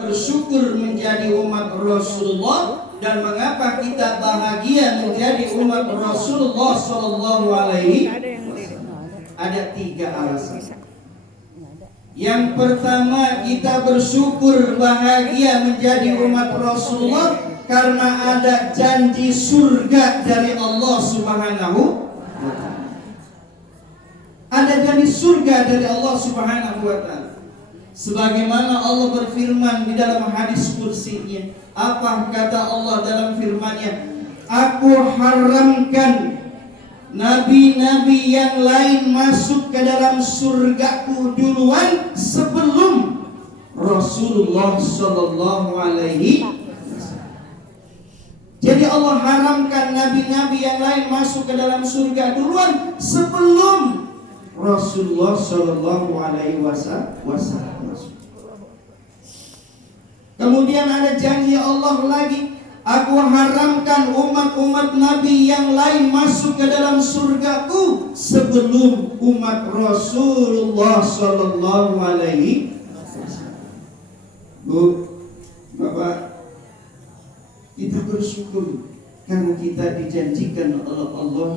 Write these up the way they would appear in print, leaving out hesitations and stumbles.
bersyukur menjadi umat Rasulullah dan mengapa kita bahagia menjadi umat Rasulullah Sallallahu Alaihi Wasallam? Ada 3 alasan. Yang pertama, kita bersyukur bahagia menjadi umat Rasulullah karena ada janji surga dari Allah Subhanahu wa Ta'ala. Ada janji surga dari Allah Subhanahu wa Ta'ala. Sebagaimana Allah berfirman di dalam hadis kursinya. Apa kata Allah dalam firman-Nya? Aku haramkan nabi-nabi yang lain masuk ke dalam surgaku duluan sebelum Rasulullah Sallallahu Alaihi Wasallam. Jadi Allah haramkan nabi-nabi yang lain masuk ke dalam surga duluan sebelum Rasulullah Sallallahu Alaihi Wasallam. Kemudian ada janji Allah lagi, aku haramkan umat-umat Nabi yang lain masuk ke dalam surgaku sebelum umat Rasulullah Sallallahu Alaihi Wasallam. Bu, Bapak, kita bersyukur karena kita dijanjikan oleh Allah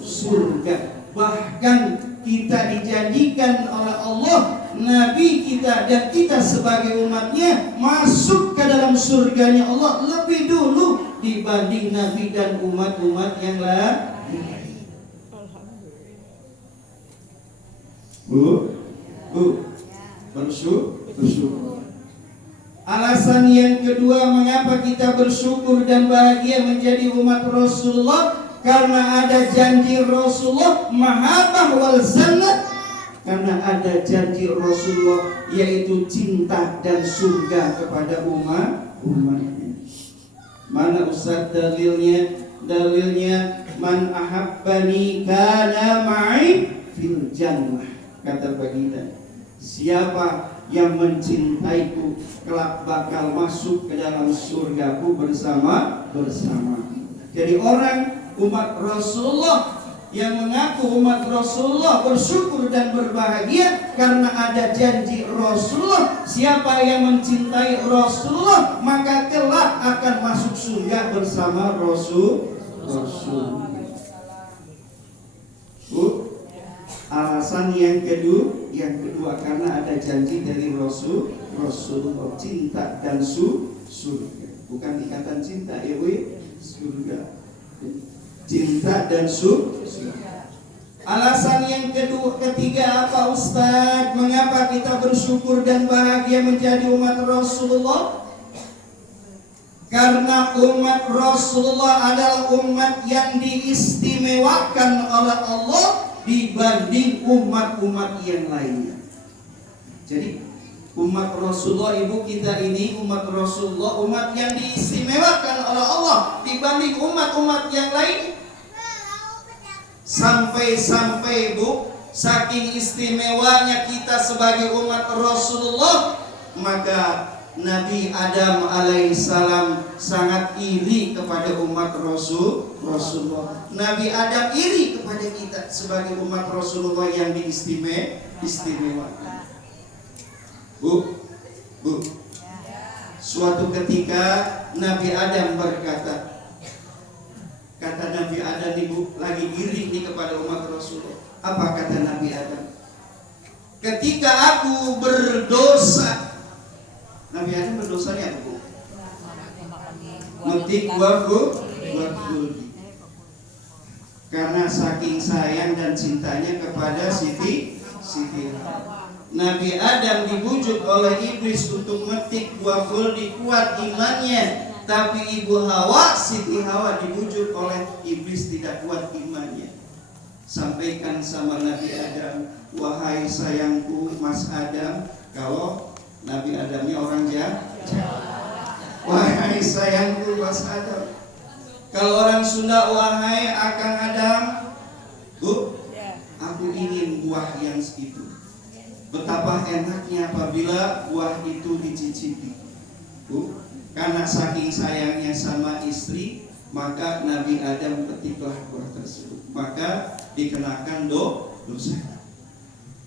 surga. Bahkan kita dijanjikan oleh Allah, Nabi kita dan kita sebagai umatnya masuk ke dalam surganya Allah lebih dulu dibanding Nabi dan umat-umat yang lain. Bersyukur. Alasan yang kedua mengapa kita bersyukur dan bahagia menjadi umat Rasulullah, karena ada janji Rasulullah mahabbah wal jannah. Karena ada janji Rasulullah yaitu cinta dan surga kepada umatnya. Mana Ustaz dalilnya? Dalilnya man ahabbani kana ma'i fil jannah. Kata baginda, siapa yang mencintaiku kelak bakal masuk ke dalam surgaku bersama. Jadi orang umat Rasulullah yang mengaku umat Rasulullah bersyukur dan berbahagia karena ada janji Rasulullah. Siapa yang mencintai Rasulullah maka kelak akan masuk surga bersama Rasul. Alasan yang kedua karena ada janji dari Rasulullah, cinta dan surga. Bukan ikatan cinta, surga. Cinta dan surga. Alasan yang ketiga apa Ustaz? Mengapa kita bersyukur dan bahagia menjadi umat Rasulullah? Karena umat Rasulullah adalah umat yang diistimewakan oleh Allah dibanding umat-umat yang lainnya. Jadi umat Rasulullah, ibu kita ini umat Rasulullah, umat yang diistimewakan oleh Allah dibanding umat-umat yang lain. Sampai-sampai bu, saking istimewanya kita sebagai umat Rasulullah, maka Nabi Adam alaihissalam sangat iri kepada umat Rasulullah. Nabi Adam iri kepada kita sebagai umat Rasulullah yang diistimewakan. Bu, suatu ketika Nabi Adam berkata, kata Nabi Adam ibu lagi iri nih kepada umat Rasulullah. Apa kata Nabi Adam? Ketika aku berdosa, Nabi Adam berdosanya apa bu? Metik buah kuldi. Karena saking sayang dan cintanya kepada Siti Hawa. Nabi Adam dibujuk oleh iblis untuk metik buah kuldi, kuat imannya. Tapi ibu Hawa, Siti Hawa dibujuk oleh iblis tidak kuat imannya. Sampaikan sama Nabi Adam, wahai sayangku Mas Adam. Kalau Nabi Adamnya orang jahat. Wahai sayangku Mas Adam. Kalau orang Sunda, wahai Akang Adam. Bu, aku ingin buah yang itu. Betapa enaknya apabila buah itu dicicipi. Bu, karena saking sayangnya sama istri, maka Nabi Adam petiklah buah tersebut. Maka dikenakan dosa.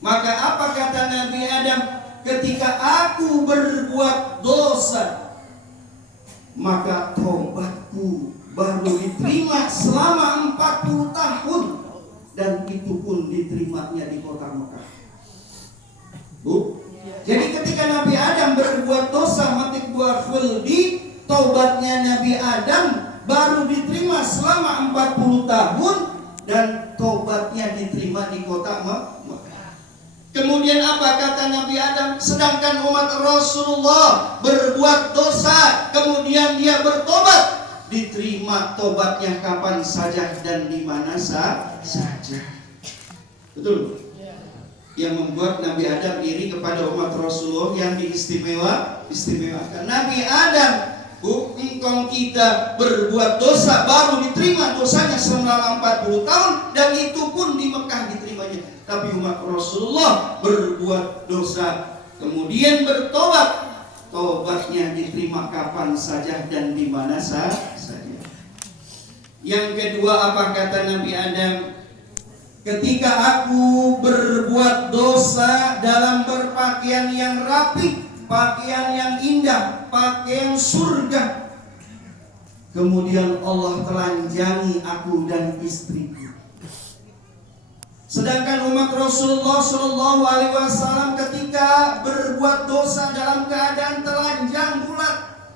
Maka apa kata Nabi Adam? ketika aku berbuat dosa, maka tobatku baru diterima selama 40 tahun, dan itu pun diterimanya di kota Mekah. Bu, jadi ketika Nabi Adam berbuat dosa metik buah khuldi, taubatnya Nabi Adam baru diterima selama 40 tahun, dan taubatnya diterima di kota Mekah. Kemudian apa kata Nabi Adam? Sedangkan umat Rasulullah berbuat dosa, kemudian dia bertobat, diterima tobatnya kapan saja dan di mana saja. Betul? Yang membuat Nabi Adam iri kepada umat Rasulullah yang diistimewakan. Nabi Adam, engkau kita berbuat dosa baru diterima dosanya selama 40 tahun, dan itu pun di Mekah diterimanya. Tapi umat Rasulullah berbuat dosa kemudian bertobat, tobatnya diterima kapan saja dan di mana saja. Yang kedua apa kata Nabi Adam? Ketika aku berbuat dosa dalam berpakaian yang rapi, pakaian yang indah, pakaian surga, kemudian Allah telanjangi aku dan istriku. Sedangkan umat Rasulullah Shallallahu Alaihi Wasallam ketika berbuat dosa dalam keadaan telanjang bulat,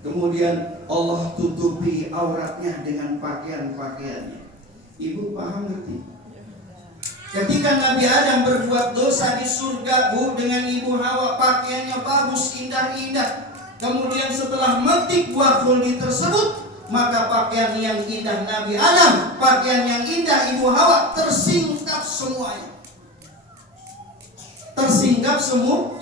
kemudian Allah tutupi auratnya dengan pakaian-pakaiannya. Ibu paham ngerti? Ketika Nabi Adam berbuat dosa di surga, dengan ibu Hawa, pakaiannya bagus, indah-indah. Kemudian setelah metik buah khuldi tersebut, maka pakaian yang indah Nabi Adam, pakaian yang indah ibu Hawa tersingkap semuanya. Tersinggap semua,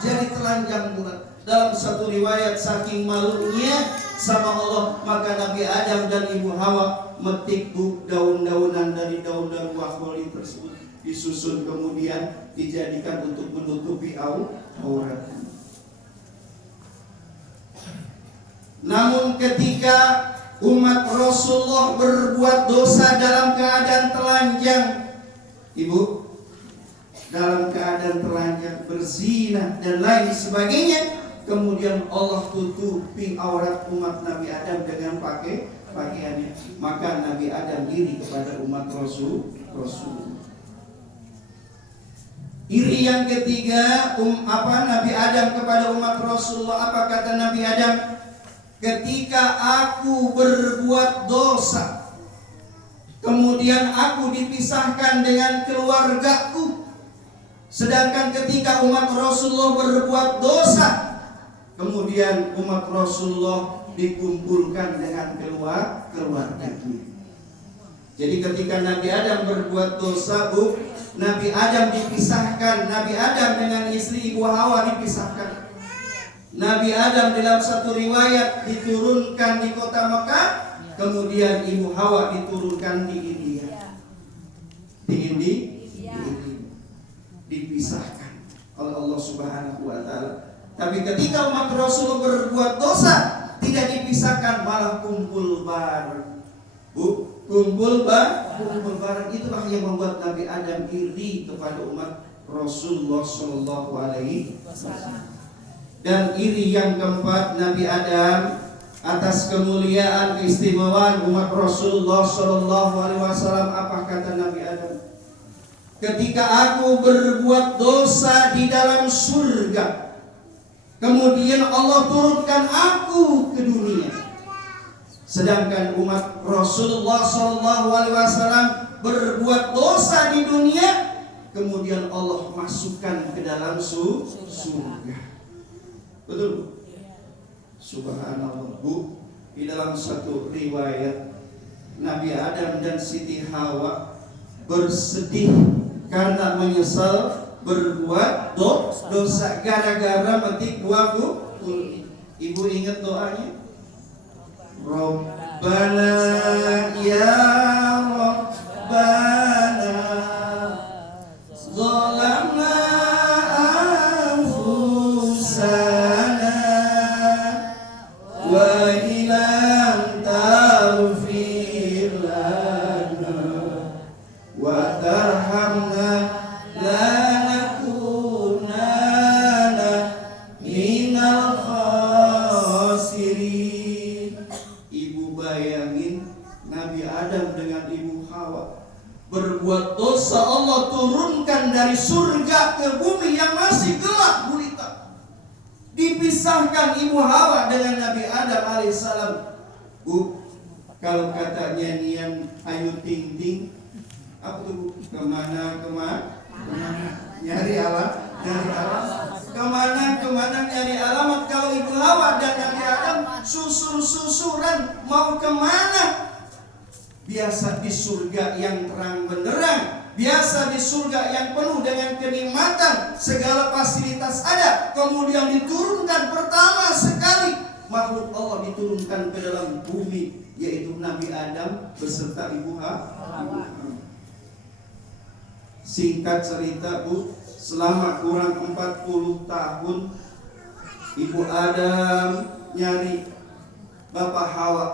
jadi telanjang bulat. Dalam satu riwayat, saking malunya sama Allah, maka Nabi Adam dan ibu Hawa metik daun-daunan dari daun-daun buah khuldi tersebut, disusun kemudian dijadikan untuk menutupi aurat. Namun ketika umat Rasulullah berbuat dosa dalam keadaan telanjang, ibu, dalam keadaan telanjang, berzina dan lain sebagainya, kemudian Allah tutupi aurat umat Nabi Adam dengan pakaiannya, maka Nabi Adam iri kepada umat Rasul. Iri yang ketiga, Nabi Adam kepada umat Rasulullah, apa kata Nabi Adam? Ketika aku berbuat dosa, kemudian aku dipisahkan dengan keluargaku, sedangkan ketika umat Rasulullah berbuat dosa, kemudian umat Rasulullah dikumpulkan dengan keluarganya. Jadi ketika Nabi Adam berbuat dosa, Nabi Adam dipisahkan, Nabi Adam dengan istri ibu Hawa dipisahkan. Nabi Adam dalam satu riwayat diturunkan di kota Mekah, kemudian ibu Hawa diturunkan di India. Dipisahkan oleh Allah Subhanahu wa taala. Tapi ketika umat Rasul berbuat dosa, tidak dipisahkan, malah kumpul bareng. Kumpul bareng, itulah yang membuat Nabi Adam iri kepada umat Rasulullah Shallallahu Alaihi Wasallam. Dan iri yang keempat, Nabi Adam atas kemuliaan keistimewaan umat Rasulullah Shallallahu Alaihi Wasallam, apa kata Nabi Adam? Ketika aku berbuat dosa di dalam surga, kemudian Allah turunkan aku ke dunia, sedangkan umat Rasulullah Shallallahu Alaihi Wasallam berbuat dosa di dunia, kemudian Allah masukkan ke dalam surga. Betul? Subhanallah, Bu. Di dalam satu riwayat, Nabi Adam dan Siti Hawa bersedih karena menyesal berbuat dosa gara-gara metik buah khuldi. Ibu ingat doanya? Rabbana ya Rabbana zalamna anfusana wa ilam taghfir lana wa tarhamna lanakunanna minal khasirin. Ibu bayangin Nabi Adam dengan Ibu Hawa berbuat dosa, Allah turunkan dari surga ke bumi yang masih gelap gulita. Dipisahkan Ibu Hawa dengan Nabi Adam alaihissalam. Bu, kalau kata nyanyian Ayu Ting Ting, apa tuh Bu? Kemana nyari alamat, kemana nyari alamat. Kalau Ibu Hawa dan Nabi Adam susur-susuran mau kemana? Biasa di surga yang terang benderang, biasa di surga yang penuh dengan kenikmatan, segala fasilitas ada. Kemudian diturunkan pertama sekali makhluk Allah diturunkan ke dalam bumi, yaitu Nabi Adam beserta Ibu Hawa. Singkat cerita Bu, selama kurang 40 tahun Ibu Adam nyari Bapak Hawa,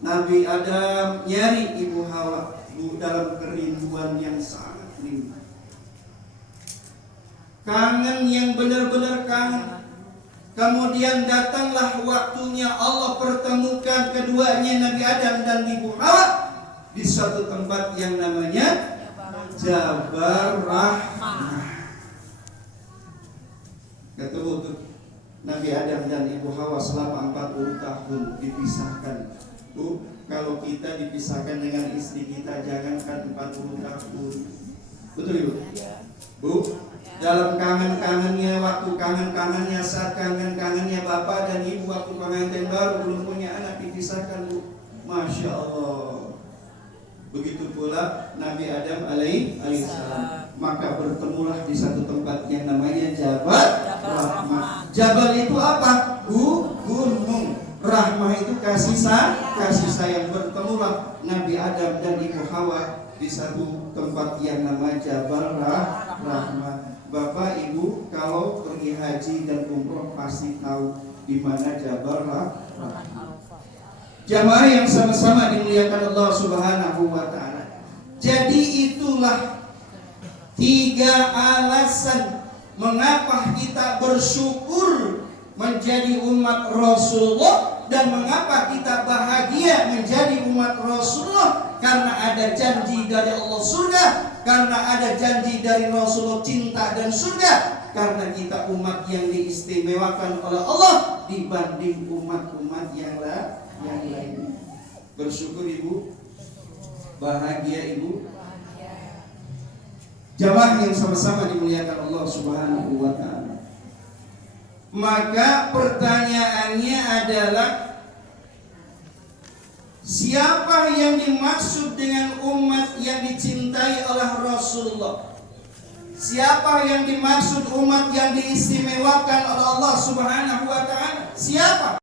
Nabi Adam nyari Ibu Hawa, Bu, dalam kerinduan yang sangat rindu. Kangen yang benar-benar kangen. Kemudian datanglah waktunya Allah pertemukan keduanya, Nabi Adam dan Ibu Hawa, di suatu tempat yang namanya Jabal Rahmah. Ketemu tuh Nabi Adam dan Ibu Hawa selama 40 tahun dipisahkan. Bu, kalau kita dipisahkan dengan istri kita, jangankan 40 tahun. Betul Ibu? Bu, dalam kangen-kangennya, waktu kangen-kangennya, saat kangen-kangennya Bapak dan Ibu, waktu pengantin baru belum punya anak, dipisahkan Bu. Masya Allah. Begitu pula Nabi Adam alaihissalam. Maka bertemulah di satu tempat yang namanya Jabal Rahmah. Jabal itu apa? Gunung. Rahmah itu kasih sayang. Bertemulah Nabi Adam dan Ibu Hawa di satu tempat yang namanya Jabal Rahmah. Bapak Ibu kalau pergi haji dan umroh pasti tahu di mana Jabal Rahmah. Jamaah yang sama-sama dimuliakan Allah Subhanahu wa taala. Jadi itulah 3 alasan mengapa kita bersyukur menjadi umat Rasulullah dan mengapa kita bahagia menjadi umat Rasulullah. Karena ada janji dari Allah surga, karena ada janji dari Rasulullah cinta dan surga, karena kita umat yang diistimewakan oleh Allah dibanding umat-umat yang lain. Bersyukur Ibu, bahagia Ibu. Jamaah yang sama-sama dimuliakan Allah Subhanahu wa taala. Maka pertanyaannya adalah, siapa yang dimaksud dengan umat yang dicintai oleh Rasulullah? Siapa yang dimaksud umat yang diistimewakan oleh Allah Subhanahu wa taala? Siapa?